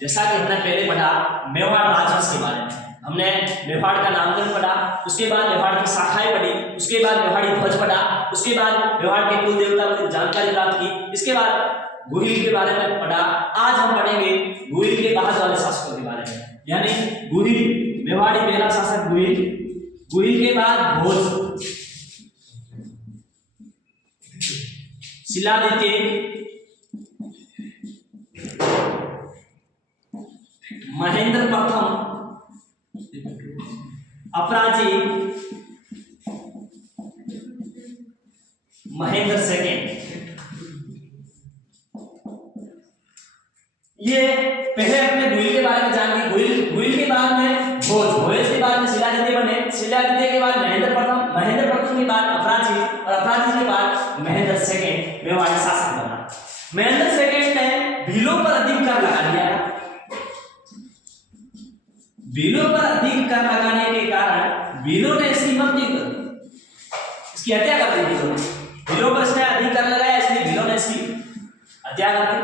जैसा कि हमने पहले पढ़ा मेवाड़ राजवंश के बारे में, हमने मेवाड़ का नामकरण पढ़ा, उसके बाद मेवाड़ की शाखाएं पढ़ी, उसके बाद मेवाड़ी ध्वज पढ़ा, उसके बाद मेवाड़ के कुल देवता की जानकारी प्राप्त की, इसके बाद गुहिल के बारे में पढ़ा। आज हम पढ़ेंगे गुहिल के बाद वाले शासकों के बारे में, यानी गुहिल मेवाड़ी पहला शासक गुहिल, गुहिल के बाद भोज, शिलादित्य, महेंद्र प्रथम, अपराजित, महेंद्र सेकेंड। ये पहले अपने गुहिल के बारे में जानेंगे। गुहिल के बाद में भोज, भोज के बाद में शिलादित्य बने, शिलादित्य के बाद महेंद्र प्रथम, महेंद्र प्रथम के बाद अपराजित और अपराजित के बाद महेंद्र सेकेंड मेवाड़ी शासक बना। महेंद्र सेकेंड ने भीलों पर अधिक कर लगा दिया। भीलों पर अधिक कर लगाने के कारण भीलों ने इसकी मृत्यु कर दी, इसकी हत्या कर दी। भीलों पर इसने अधिक कर लगाया, इसलिए भीलों ने इसकी हत्या कर दी।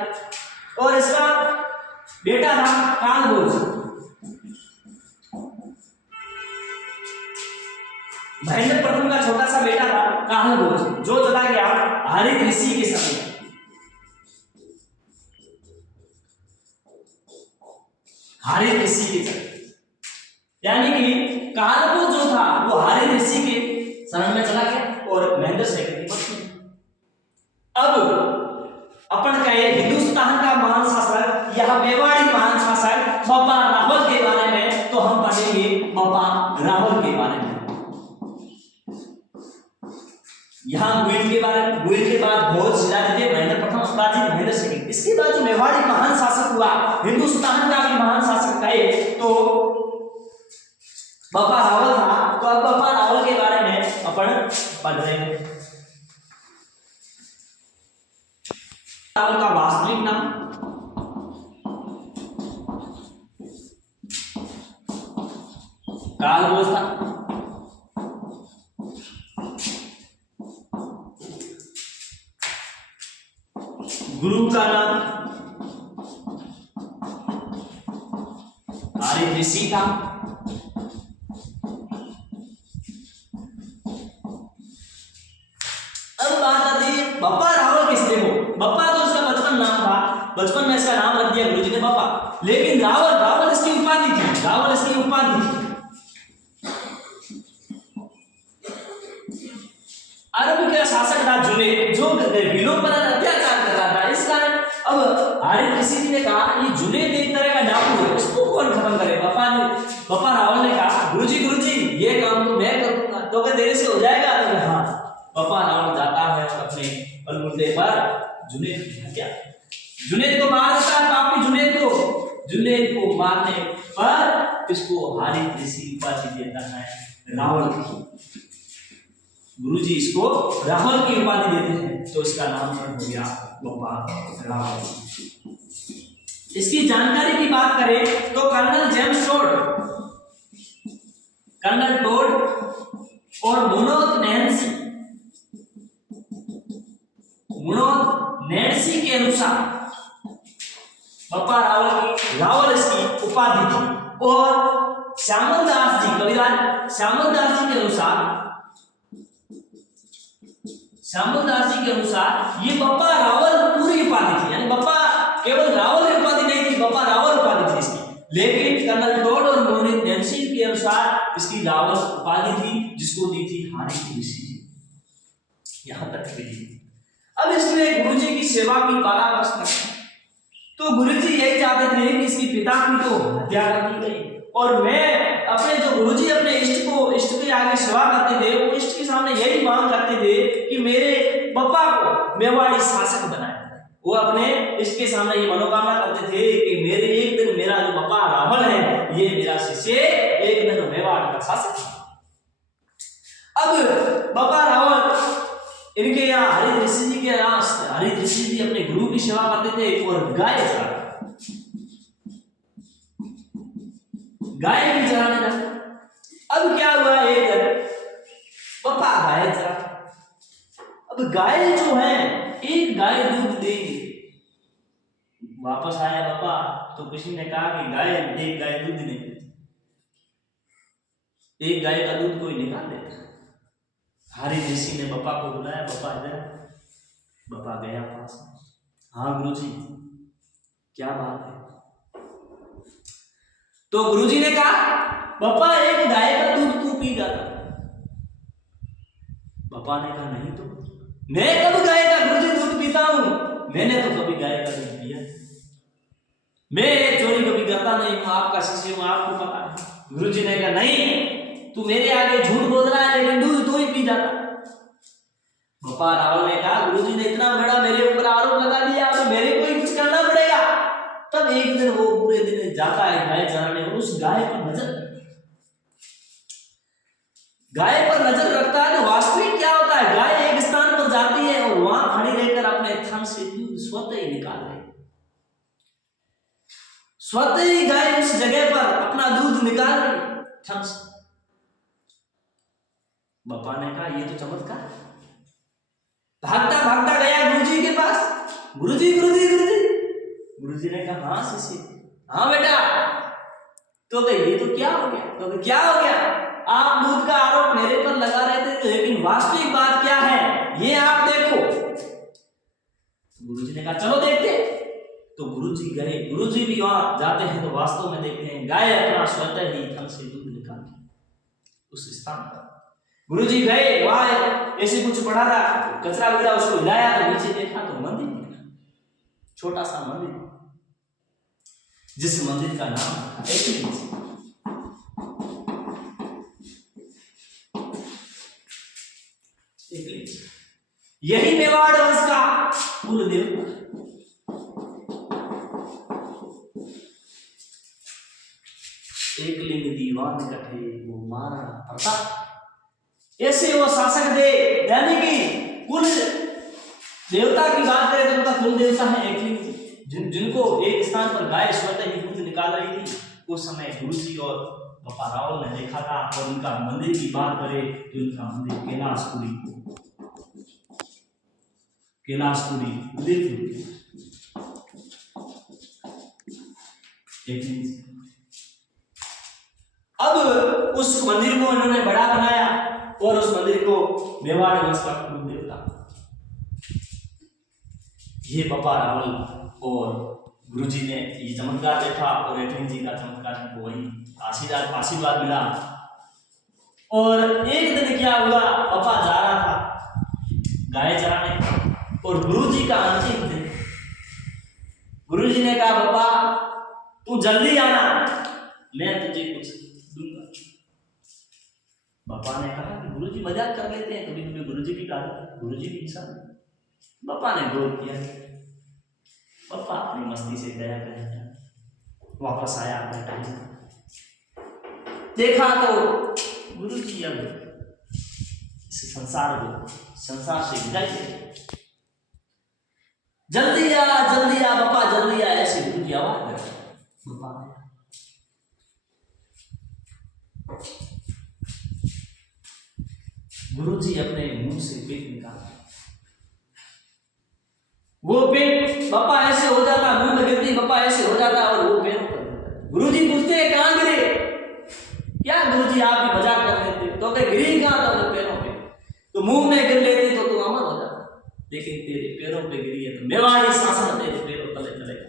और इसका बेटा था कालभोज। महेंद्र प्रथम का छोटा सा बेटा था कालभोज, जो चला गया हरित ऋषि के समय। हरित ऋषि के समय, यानी कि कालभोज जो था वो हरित ऋषि के शरण में चला गया और महेंद्र सेकेंड की मृत्यु। अब अपन कहे हिंदुस्तान का महान शासक या मेवाड़ी महान शासक बाबा रावल के बारे में, तो हम पढ़ेंगे बाबा रावल के बारे में। यहाँ गुहिल के बारे में, गुहिल के बाद भोज, शिलादित्य, महेंद्र प्रथम, अपराजित, महेंद्र सेकेंड। इसके बाद जो मेवाड़ी महान शासक हुआ, हिंदुस्तान का भी महान शासक कहे तो बाबा रावल था। तो अब बाबा रावल के बारे में अपन पढ़ रहे हैं। रावल का वास्तविक नाम कालभोज था। गुरु का नाम हरित ऋषि था। अब बात आती है बप्पा रावल किसने हो। बप्पा तो उसका बचपन नाम था, बचपन में इसका नाम रख दिया गुरुजी ने बप्पा, लेकिन रावल, रावल इसकी उपाधि थी, रावल इसकी उपाधि थी। अरब का शासक था जुनैद, जो भीलों पर अत्याचार कर रहा था। इस कारण अब हरित ऋषि जी ने कहा ये जुनैद एक तरह का डाकू है, इसको कौन खत्म करे। बप्पा रावल ने कहा गुरुजी ये काम तो मैं करूंगा, तो क्या तेरे से हो जाएगा। तो हाँ, बप्पा रावल जाता है और अपने बलबूते पर जुनैद की हत्या, जुनैद को मार देता है। पापी जुनैद को मारने पर इसको हरित ऋषि उपाधि देता है रावल की। गुरुजी इसको रावल की उपाधि देते हैं, तो इसका नाम हो गया बप्पा रावल। इसकी जानकारी की बात करें तो colonel James Tod, colonel Tod और मुनोत नैन्सी के अनुसार बप्पा रावल इसकी उपाधि थी। और श्यामल दास जी, कविराज श्यामल दास जी के अनुसार ये बप्पा रावल पूरी उपाधि थी, यानी बप्पा केवल रावल की उपाधि नहीं थी, बप्पा रावल उपाधि थी इसकी। लेकिन कर्नल टोड और मोनित नैन्सी के अनुसार इसकी रावल उपाधि थी, जिसको दी थी हरित ऋषि जी। यहां तक भी अब इसने गुरुजी की सेवा की 12 वर्ष तक, तो गुरुजी यही चाहते थे कि इसके पिता की तो हत्या कर दी गई, और मैं अपने जो गुरुजी अपने इष्ट के आगे सेवा करते थे, वो इष्ट के सामने यही मांग करते थे कि मेरे बप्पा को मेवाड़ी शासक बनाए। वो अपने इष्ट के सामने ये मनोकामना करते थे कि मेरे एक दिन मेरा जो बप्पा रावल है, ये मेरा शिष्य एक दिन मेवाड़ का शासक। अब बप्पा रावल इनके यहाँ हरित ऋषि जी के यहाँ, हरित ऋषि जी अपने गुरु की सेवा करते थे और गाय भी चराने जाते। अब क्या हुआ, एक दिन बप्पा गाय चरा। अब गाय जो है, एक गाय दूध देगी वापस आया पापा तो किसी ने कहा कि एक गाय दूध नहीं देती, एक गाय का दूध कोई निकाल देता। हरी ऋषि ने पापा को बुलाया, पापा इधर। पापा गया पास। हाँ गुरुजी, क्या बात है? तो गुरुजी ने कहा पापा एक गाय का दूध तू पी जाता। पापा ने कहा नहीं तो मैं कब गाय का गुरुजी दूध पीता हूं? मैंने तो कभी गाय का दूध पिया, मैं चोरी कभी करता नहीं हूं, आपका शिष्य हूं, आपको पता है। गुरुजी ने कहा नहीं, तू मेरे आगे झूठ बोल रहा है, लेकिन दूध तू ही पी जाता। पापा रावल ने कहा गुरुजी ने इतना बड़ा मेरे ऊपर आरोप लगा दिया, अब मेरे को ही कुछ करना पड़ेगा। तब एक दिन वो पूरे दिन जाता है गाय चराने, और उस गाय पर नजर रखता है। तो वास्तविक क्या होता है, गाय एक स्थान पर जाती है और वहां खड़ी रहकर अपने थन से दूध स्वतः ही निकाल रही, स्वतः ही गाय उस जगह पर अपना दूध निकाल रही थन से। बापा ने कहा ये तो चमत्कार है। भागता भागता गया गुरुजी के पास, गुरुजी गुरुजी गुरुजी। गुरुजी ने कहा हाँ शिष्य, हाँ बेटा। तो भाई ये तो क्या हो गया? तो क्या हो गया? आप दूध का आरोप मेरे पर लगा रहे थे, लेकिन वास्तविक बात क्या है ये आप देखो। गुरुजी ने कहा चलो देखते। तो गुरुजी गए, गुरुजी भी वहां जाते हैं तो वास्तव में देखते हैं गाय अपना स्वतः ही थन से दूध निकाल उस स्थान पर। गुरुजी गए, वहां ऐसे कुछ पड़ा था, कचरा वगैरह, उसको हिलाया तो नीचे देखा तो मंदिर दिखा, छोटा सा मंदिर, जिस मंदिर का नाम था एकलिंग। यही मेवाड़ वंश का कुल देवता। एकलिंग दीवान कथे वो महाराणा प्रताप। ऐसे वो शासक थे, यानी कि कुल देवता की बात करें तो उनका कुल देवता है एकलिंग जी, जिनको एक स्थान पर गाय स्वतः ही दूध निकाल रही थी। उस समय गुरुजी और बापा रावल ने देखा था। और उनका मंदिर की बात करें तो उनका मंदिर कैलाशपुरी उदयपुर। अब उस मंदिर को इन्होंने बड़ा बनाया और उस मंदिर को मेवाड़ वंश का कुल देवता ये बापा रावल और गुरुजी ने ये चमत्कार देखा, और एकलिंग जी का चमत्कार को वही आशीर्वाद मिला। और एक दिन क्या हुआ, पापा जा रहा था गाय चराने और गुरुजी का अंतिम दिन। गुरुजी ने कहा पापा तू जल्दी आना, मैं तुझे कुछ दूंगा। पापा ने कहा कि गुरुजी मजाक कर लेते हैं, कभी कभी गुरुजी की आदत, गुरुजी की इंसान। पापा ने गौर किया, पापा अपनी मस्ती से गया वापस आया अपने टाइम, देखा तो गुरुजी अब इस संसार से विदाई दे। जल्दी आ पापा जल्दी आ, ऐसे गुरुजी आवाज दे। गुरुजी अपने मुंह से पेट निकाला, वो पेट पापा ऐसे हो जाता, मुंह में गिरती पापा ऐसे हो जाता और वो पैरों पर गिरता। गुरुजी पूछते हैं कहां गिरे? क्या गुरुजी आप भी मजाक कर लेते, तो कहीं गिरी कहां था? तो पैरों पे। तो मुंह में गिर लेती तो तू अमर हो जाता, लेकिन तेरे पैरों पे गिरी है तो मेवाड़ी शासन तेरे पैरों तले चलेगा।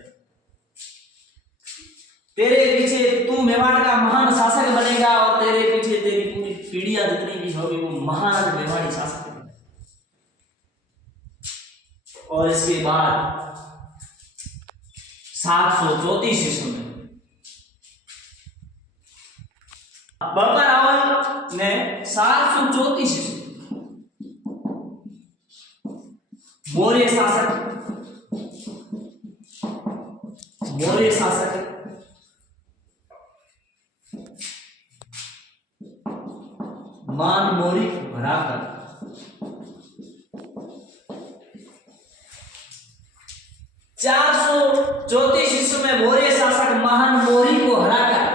तेरे पीछे तू मेवाड़ का महान शासक बनेगा और तेरे पीछे तेरी पूरी पीढ़ियां जितनी भी होगी वो महान मेवाड़ी शासक। और इसके बाद 734 ईस्वी में बापा रावल ने 734 ईस्वी मौर्य शासक मान मौर्य को हराकर 434 ईस्वी में मौर्य शासक महान मौर्य को हराकर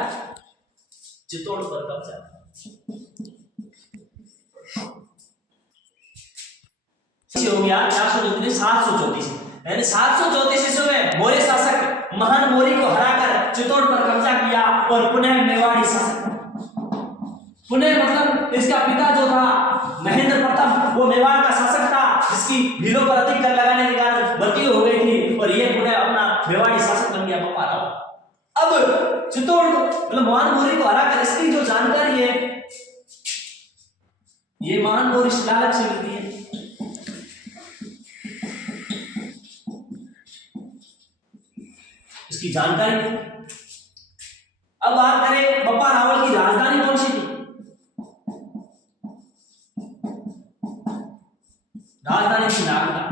चित्तौड़ पर कब्जा। हो गया 434 734। यानी 734 ईस्वी में मौर्य शासक महान मौर्य को हराकर चित्तौड़ पर कब्जा किया और पुनः मेवाड़ी शासक, पुनः मतलब इसका पिता जो था महेंद्र प्रथम वो मेवाड़ का शासक था, जिसकी भीलों पर अधिक कर लगाने के कारण मृत्यु हो गई थी और ये पुनः अपना मेवाड़ी शासक बन गया बप्पा रावल। अब चित्तौड़ मतलब महान मौर्य को हराकर इसकी जो जानकारी है ये महान मौर्य शिलालेख से मिलती है। इसकी जानकारी। अब बात करें बप्पा रावल की राजधानी कौन सी थी? राजधानी थी नागदा।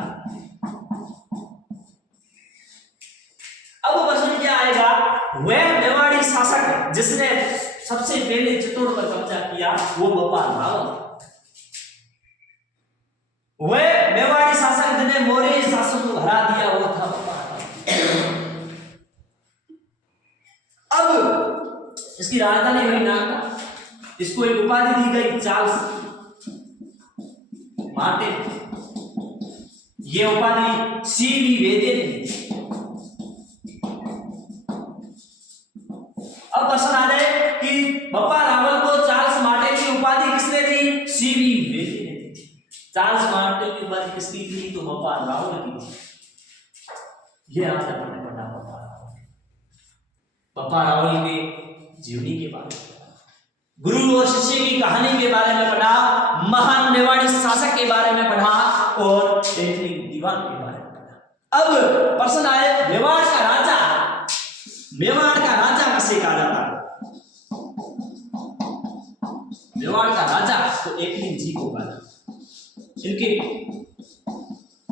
अब प्रश्न क्या आएगा, वह मेवाड़ी शासक जिसने सबसे पहले चित्तौड़ पर कब्जा किया वो बप्पा रावल। वह मेवाड़ी शासक जिसने मौर्य शासन को हरा दिया वो था बप्पा रावल। अब इसकी राजधानी हुई नागदा। इसको एक उपाधि दी गई चार्ल्स मार्टिन। ये उपाधि सीवी वेदे ने दी। अब प्रश्न आ जाए कि बप्पा रावल को चार्ल्स मार्टिन की उपाधि किसने दी? सीवी वेदे ने दी। चार्ल्स मार्टिन की उपाधि किसकी थी? तो बप्पा रावल की थी। ये आपने पढ़ा बप्पा रावल के जीवनी के बारे में, गुरु और शिष्य की कहानी के बारे में पढ़ा, महान मेवाड़ी शासक के बारे में पढ़ा और एक दीवान के बारे में पढ़ा। अब प्रश्न आए मेवाड़ का राजा, मेवाड़ का राजा किसे कहा जाता है? मेवाड़ का राजा तो एकलिंग जी को कहा जाता है। इनके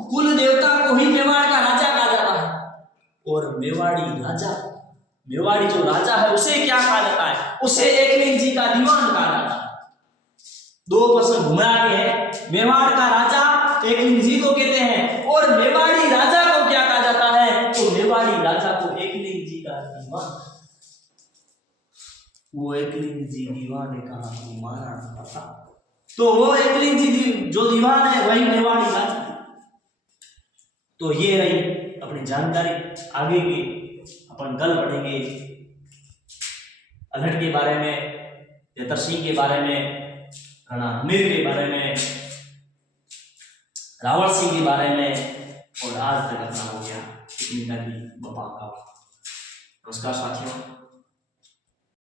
कुल देवता को ही मेवाड़ का राजा कहा जाता है। और मेवाड़ी राजा, मेवाड़ी जो राजा है उसे क्या कहा जाता है? उसे एकलिंग जी का दीवान कहा जाता है। दो प्रश्न घुमा के हैं, मेवाड़ का राजा एकलिंग जी को कहते हैं और मेवाड़ी राजा को क्या कहा जाता है? तो मेवाड़ी राजा को एकलिंग जी का दीवान। वो एकलिंग जी दीवान ने कहा महाराणा प्रताप, तो वो एकलिंग जी जो दीवान है वही मेवाड़ी राजा। तो ये रही अपनी जानकारी। आगे की अपन कल पढ़ेंगे अल्हड़ के बारे में, जतर सिंह के बारे में, राणा हमीर के बारे में, रावण सिंह के बारे में। और आज तक अपना हो गया इतनी तक बप्पा रावल। नमस्कार साथियों।